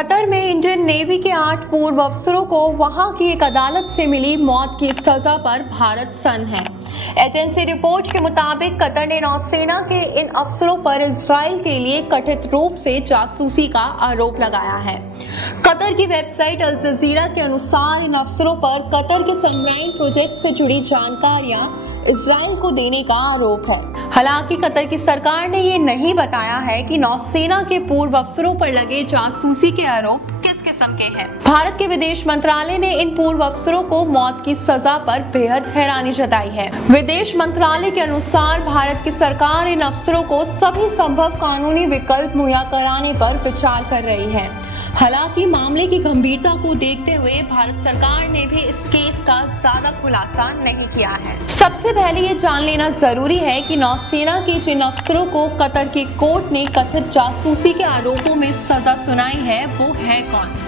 Qatar में Indian navy के 8 पूर्व अफसरों को वहां की एक अदालत से मिली मौत की सजा पर भारत सन्न है। एजेंसी रिपोर्ट के मुताबिक कतर ने नौसेना के इन अफसरों पर इजराइल के लिए कथित रूप से जासूसी का आरोप लगाया है। कतर की वेबसाइट अल जजीरा के अनुसार इन अफसरों पर कतर के सबमरीन प्रोजेक्ट से जुड़ी जानकारियां इजराइल को देने का आरोप है। हालांकि कतर की सरकार ने ये नहीं बताया है कि नौसेना के पूर्व अफसरों पर लगे जासूसी के आरोप किस किस्म के हैं। भारत के विदेश मंत्रालय ने इन पूर्व अफसरों को मौत की सजा पर बेहद हैरानी जताई है। विदेश मंत्रालय के अनुसार भारत की सरकार इन अफसरों को सभी संभव कानूनी विकल्प मुहैया कराने पर विचार कर रही है। हालांकि मामले की गंभीरता को देखते हुए भारत सरकार ने भी इस केस का ज्यादा खुलासा नहीं किया है। सबसे पहले ये जान लेना जरूरी है कि नौसेना के जिन अफसरों को कतर की कोर्ट ने कथित जासूसी के आरोपों में सजा सुनाई है वो है कौन,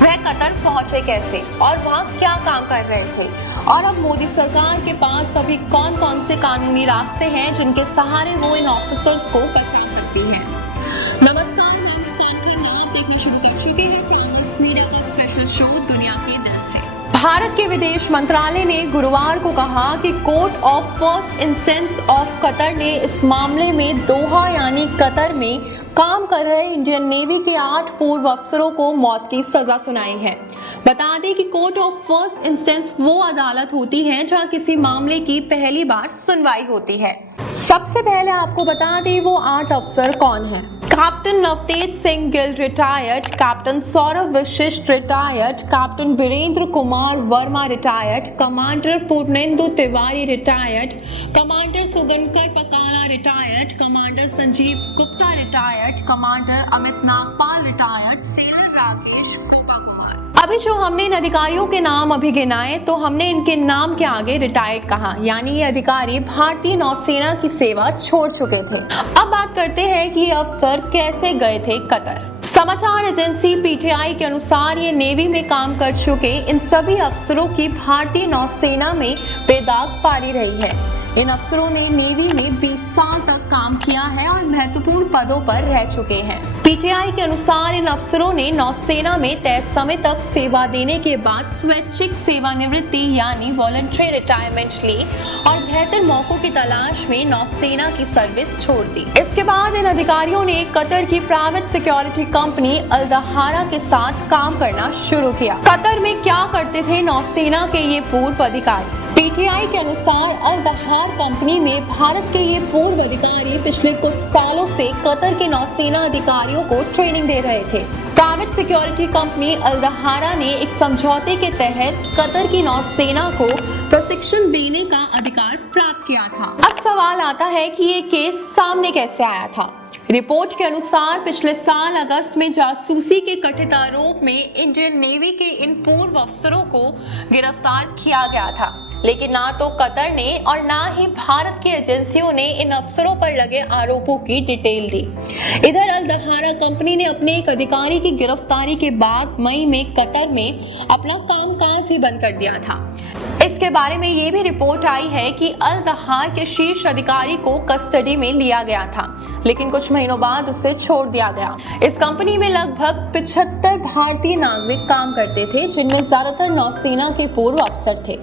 वह कतर पहुंचे कैसे और वहां क्या काम कर रहे थे, और अब मोदी सरकार के पास अभी कौन कौन से कानूनी रास्ते हैं जिनके सहारे वो इन ऑफिसर्स को बचा सकती है। नमस्कार, शुरू कर चुके हैं प्राइम्स मीडिया का स्पेशल शो दुनिया के दिल से। भारत के विदेश मंत्रालय ने गुरुवार को कहा कि court of first instance of Qatar ने इस मामले में दोहा यानी कतर में काम कर रहे इंडियन नेवी के 8 पूर्व अफसरों को मौत की सजा सुनाई है। बता दें कि कोर्ट ऑफ फर्स्ट इंस्टेंस वो अदालत होती है जहां किसी मामले की पहली बार सुनवाई होती है। सबसे पहले आपको बता दें वो 8 अफसर कौन हैं। Captain Navtej Singh Gill retired, captain Saurabh Vashisht retired, captain Virendra Kumar Verma retired, commander Purnendu Tiwari retired, commander Sugunakar Pakala retired, commander Sanjeev Gupta retired, commander Amit Nagpal retired, sailor Rakesh Gopa Kumar. अभी जो हमने इन अधिकारियों के नाम अभी गिनाए तो हमने इनके नाम के आगे रिटायर्ड कहा, यानी ये अधिकारी भारतीय नौसेना की सेवा छोड़ चुके थे। अब बात करते हैं कि ये अफसर कैसे गए थे कतर। समाचार एजेंसी पीटीआई के अनुसार ये नेवी में काम कर चुके इन सभी अफसरों की भारतीय नौसेना में बेदाग पारी रही है। इन अफसरों ने नेवी में 20 साल तक काम किया है और महत्वपूर्ण पदों पर रह चुके हैं। पीटीआई के अनुसार इन अफसरों ने नौसेना में तय समय तक सेवा देने के बाद स्वैच्छिक सेवानिवृत्ति यानी वॉलंटरी रिटायरमेंट ली और बेहतर मौकों की तलाश में नौसेना की सर्विस छोड़ दी। इसके बाद इन अधिकारियों ने कतर की प्राइवेट सिक्योरिटी कंपनी अल दहारा के साथ काम करना शुरू किया। कतर में क्या करते थे नौसेना के ये पूर्व अधिकारी? पीटीआई के अनुसार अल दहार कंपनी में भारत के ये पूर्व अधिकारी पिछले कुछ सालों से कतर के नौसेना अधिकारियों को ट्रेनिंग दे रहे थे। प्राइवेट सिक्योरिटी कंपनी अल दहारा ने एक समझौते के तहत कतर की नौसेना को प्रशिक्षण देने का अधिकार प्राप्त किया था। अब सवाल आता है कि ये केस सामने कैसे आया था। रिपोर्ट के अनुसार पिछले साल अगस्त में जासूसी के कथित आरोप में इंडियन नेवी के इन पूर्व अफसरों को गिरफ्तार किया गया था, लेकिन ना तो कतर ने और ना ही भारत की एजेंसियों ने इन अफसरों पर लगे आरोपों की डिटेल दी। इधर अल दहारा कंपनी ने अपने एक अधिकारी की गिरफ्तारी के बाद मई में कतर में अपना कामकाज ही बंद कर दिया था। इसके बारे में ये भी रिपोर्ट आई है कि अल दहार के शीर्ष अधिकारी को कस्टडी में लिया गया था, लेकिन कुछ महीनों बाद उसे छोड़ दिया गया। इस कंपनी में लगभग 75 भारतीय नागरिक काम करते थे, जिनमें ज्यादातर नौसेना के पूर्व अफसर थे।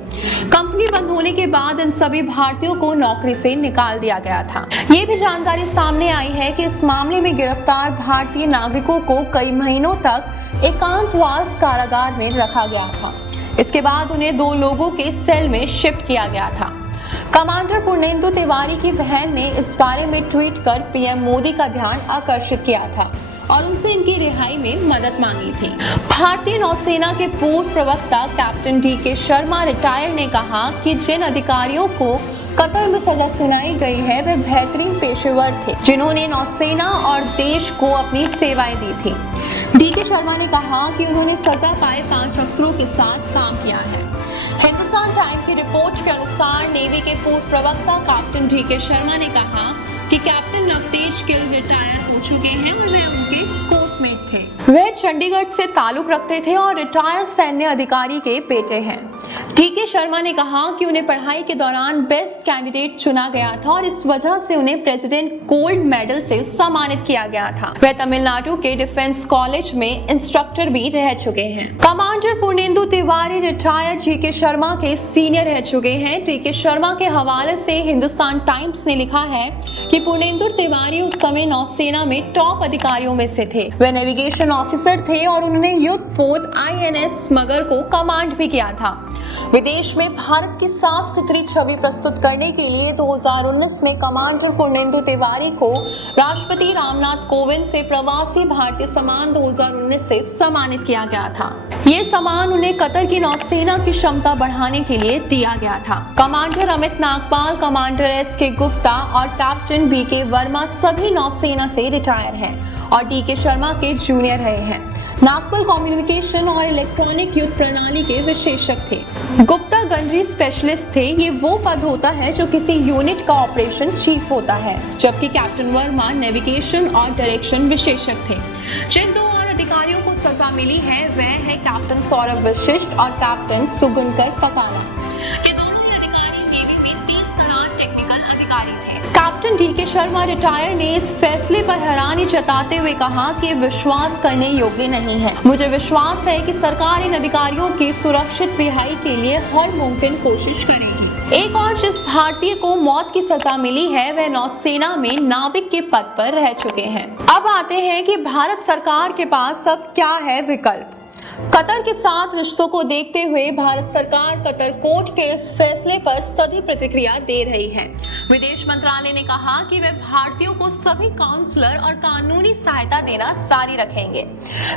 कंपनी बंद होने के बाद इन सभी भारतीयों को नौकरी से निकाल दिया गया था। ये भी जानकारी सामने आई है कि इस मामले में गिरफ्तार भारतीय नागरिकों को कई महीनों तक एकांतवास कारागार में रखा गया था। इसके बाद उन्हें 2 लोगों के सेल में शिफ्ट किया गया था। कमांडर पूर्णेंदु तिवारी की बहन ने इस बारे में ट्वीट कर पीएम मोदी का ध्यान आकर्षित किया था और उनसे इनकी रिहाई में मदद मांगी थी। भारतीय नौसेना के पूर्व प्रवक्ता कैप्टन डीके शर्मा रिटायर ने कहा कि जिन अधिकारियों को कतर में सजा सुनाई गई है वे बेहतरीन पेशेवर थे, जिन्होंने नौसेना और देश को अपनी सेवाएं दी थी। डीके शर्मा ने कहा कि उन्होंने सजा पाए 5 अफसरों के साथ काम किया है। हिंदुस्तान टाइम की रिपोर्ट के अनुसार नेवी के पूर्व प्रवक्ता कैप्टन डीके शर्मा ने कहा कि कैप्टन नवतेज गिल रिटायर हो चुके हैं और वे उनके कोर्समेट थे। वे चंडीगढ़ से ताल्लुक रखते थे और रिटायर्ड सैन्य अधिकारी के बेटे हैं। टीके शर्मा ने कहा कि उन्हें पढ़ाई के दौरान बेस्ट कैंडिडेट चुना गया था और इस वजह से उन्हें प्रेसिडेंट गोल्ड मेडल से सम्मानित किया गया था। वह तमिलनाडु के डिफेंस कॉलेज में इंस्ट्रक्टर भी रह चुके हैं। Commander Purnendu Tiwari retired GK Sharma के सीनियर रह चुके हैं। टीके शर्मा के हवाले से हिंदुस्तान टाइम्स ने लिखा है कि पूर्णेंदु तिवारी उस समय नौसेना में टॉप अधिकारियों में से थे। वे नेविगेशन ऑफिसर थे और उन्होंने युद्धपोत INS मगर को कमांड भी किया था। विदेश में भारत की साफ सुथरी छवि प्रस्तुत करने के लिए 2019 में कमांडर पूर्णेंदु तिवारी को राष्ट्रपति रामनाथ कोविंद से प्रवासी भारतीय सम्मान 2019 से सम्मानित किया गया था। ये सम्मान उन्हें कतर की नौसेना की क्षमता बढ़ाने के लिए दिया गया था। Commander Amit Nagpal, commander SK Gupta और कैप्टन BK वर्मा सभी नौसेना से रिटायर हैं और DK शर्मा के जूनियर रहे हैं। नागपाल कम्युनिकेशन और इलेक्ट्रॉनिक युद्ध प्रणाली के विशेषज्ञ थे। गुप्ता गनरी स्पेशलिस्ट थे। ये वो पद होता है जो किसी यूनिट का ऑपरेशन चीफ होता है, जबकि कैप्टन वर्मा नेविगेशन और डायरेक्शन विशेषज्ञ थे। जिन दो और अधिकारियों को सजा मिली है वह है कैप्टन सौरभ वशिष्ठ और कैप्टन सुगुनकर पकाना। ये दोनों ही अधिकारी नेवी में 30 तैनात टेक्निकल अधिकारी थे। कैप्टन DK शर्मा रिटायर ने इस फैसले पर हैरानी जताते हुए कहा कि विश्वास करने योग्य नहीं है। मुझे विश्वास है कि सरकार इन अधिकारियों की सुरक्षित रिहाई के लिए हर मुमकिन कोशिश करेगी। एक और जिस भारतीय को मौत की सजा मिली है वह नौसेना में नाविक के पद पर रह चुके हैं। अब आते हैं कि भारत सरकार के पास अब क्या है विकल्प। कतर के साथ रिश्तों को देखते हुए भारत सरकार कतर कोर्ट के इस फैसले पर सधी प्रतिक्रिया दे रही है। विदेश मंत्रालय ने कहा कि वे भारतीयों को सभी काउंसलर और कानूनी सहायता देना जारी रखेंगे।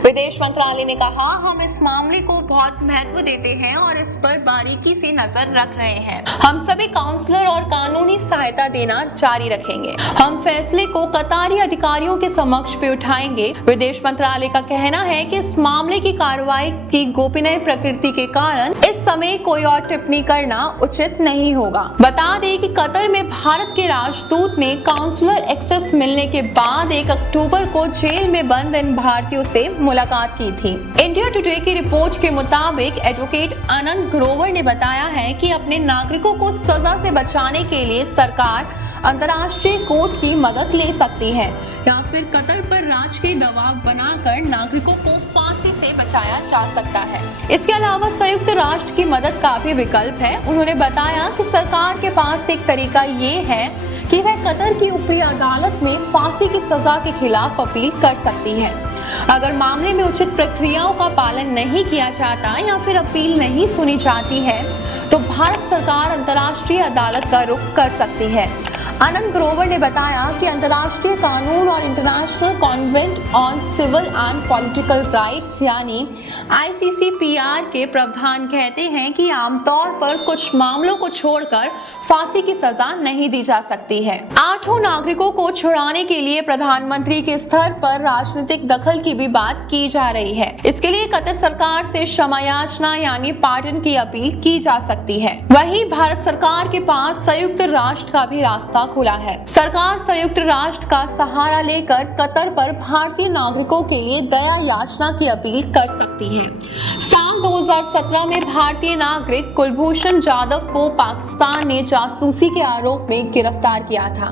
विदेश मंत्रालय ने कहा, हम इस मामले को बहुत महत्व देते हैं और इस पर बारीकी से नजर रख रहे हैं। हम सभी काउंसलर और कानूनी सहायता देना जारी रखेंगे। हम फैसले को कतारी अधिकारियों के समक्ष भी उठाएंगे। विदेश मंत्रालय का कहना है कि इस मामले की कार्रवाई की गोपनीय प्रकृति के कारण इस समय कोई और टिप्पणी करना उचित नहीं होगा। बता दें कि कतर में भारत के राजदूत ने काउंसलर एक्सेस मिलने के बाद 1 अक्टूबर को जेल में बंद इन भारतीयों से मुलाकात की थी। इंडिया टुडे की रिपोर्ट के मुताबिक एडवोकेट आनंद ग्रोवर ने बताया है कि अपने नागरिकों को सजा से बचाने के लिए सरकार अंतर्राष्ट्रीय कोर्ट की मदद ले सकती है या फिर कतर पर राजकीय दबाव बनाकर नागरिकों को फांसी से बचाया जा सकता है। इसके अलावा संयुक्त राष्ट्र की मदद का भी विकल्प है। उन्होंने बताया कि सरकार के पास एक तरीका ये है कि वह कतर की ऊपरी अदालत में फांसी की सजा के खिलाफ अपील कर सकती है। अगर मामले में उचित प्रक्रियाओं का पालन नहीं किया जाता या फिर अपील नहीं सुनी जाती है तो भारत सरकार अंतर्राष्ट्रीय अदालत का रुख कर सकती है। आनंद ग्रोवर ने बताया कि अंतर्राष्ट्रीय कानून और international convent on civil and political rights यानी ICCPR के प्रावधान कहते हैं कि आमतौर पर कुछ मामलों को छोड़कर फांसी की सजा नहीं दी जा सकती है। 8 नागरिकों को छुड़ाने के लिए प्रधानमंत्री के स्तर पर राजनीतिक दखल की भी बात की जा रही है। इसके लिए कतर सरकार से क्षमा याचना यानी पार्डन की अपील की जा सकती है। वहीं भारत सरकार के पास संयुक्त राष्ट्र का भी रास्ता खुला है। सरकार संयुक्त राष्ट्र का सहारा लेकर कतर पर भारतीय नागरिकों के लिए दया याचना की अपील कर सकती है। साल 2017 में भारतीय नागरिक कुलभूषण जाधव को पाकिस्तान ने जासूसी के आरोप में गिरफ्तार किया था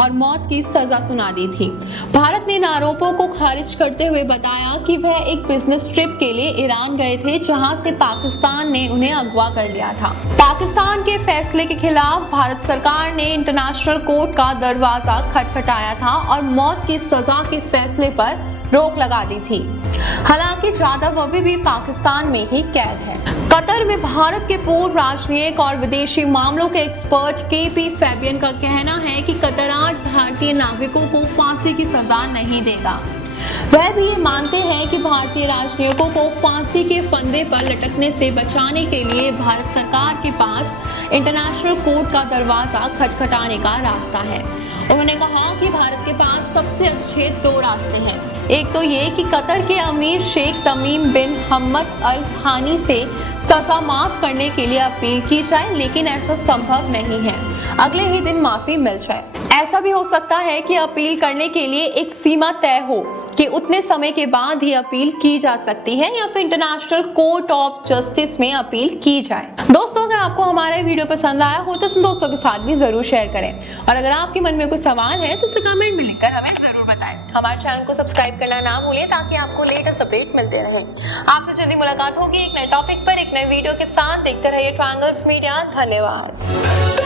और मौत की सजा सुना दी थी। भारत ने इन आरोपों को खारिज करते हुए बताया कि वह एक बिजनेस ट्रिप के लिए ईरान गए थे, जहां से पाकिस्तान ने उन्हें अगवा कर लिया था। पाकिस्तान के फैसले के खिलाफ भारत सरकार ने इंटरनेशनल कोर्ट का दरवाजा खटखटाया था और मौत की सजा के फैसले पर रोक लगा दी थी। हालांकि जाधव अभी भी पाकिस्तान में ही कैद है। कतर में भारत के पूर्व राजनयिक और विदेशी मामलों के एक्सपर्ट KP फैबियन का कहना है कि कतर 8 भारतीय नागरिकों को फांसी की सजा नहीं देगा। वह भी ये मानते हैं कि भारतीय राजनयिकों को फांसी के फंदे पर लटकने से बचाने के लिए भारत सरकार के पास इंटरनेशनल कोर्ट का दरवाजा खटखटाने का रास्ता है। उन्होंने कहा कि भारत के पास सबसे अच्छे 2 रास्ते हैं। एक तो ये कि कतर के अमीर शेख तमीम बिन हम्मद अल थानी से सजा माफ करने के लिए अपील की जाए, लेकिन ऐसा संभव नहीं है। अगले ही दिन माफी मिल जाए। ऐसा भी हो सकता है कि अपील करने के लिए एक सीमा तय हो कि उतने समय के बाद ही अपील की जा सकती है या फिर इंटरनेशनल कोर्ट ऑफ जस्टिस में अपील की जाए। दोस्तों, अगर आपको हमारा वीडियो पसंद आया हो तो अपने दोस्तों के साथ भी जरूर शेयर करें, और अगर आपके मन में कोई सवाल है तो उसे कमेंट में लिखकर हमें जरूर बताएं। हमारे चैनल को सब्सक्राइब करना ना भूलिए ताकि आपको लेटेस्ट अपडेट मिलते रहे। आपसे जल्दी मुलाकात होगी एक नए टॉपिक पर, एक नए वीडियो के साथ। देखते रहिए ट्रायंगल्स मीडिया। धन्यवाद।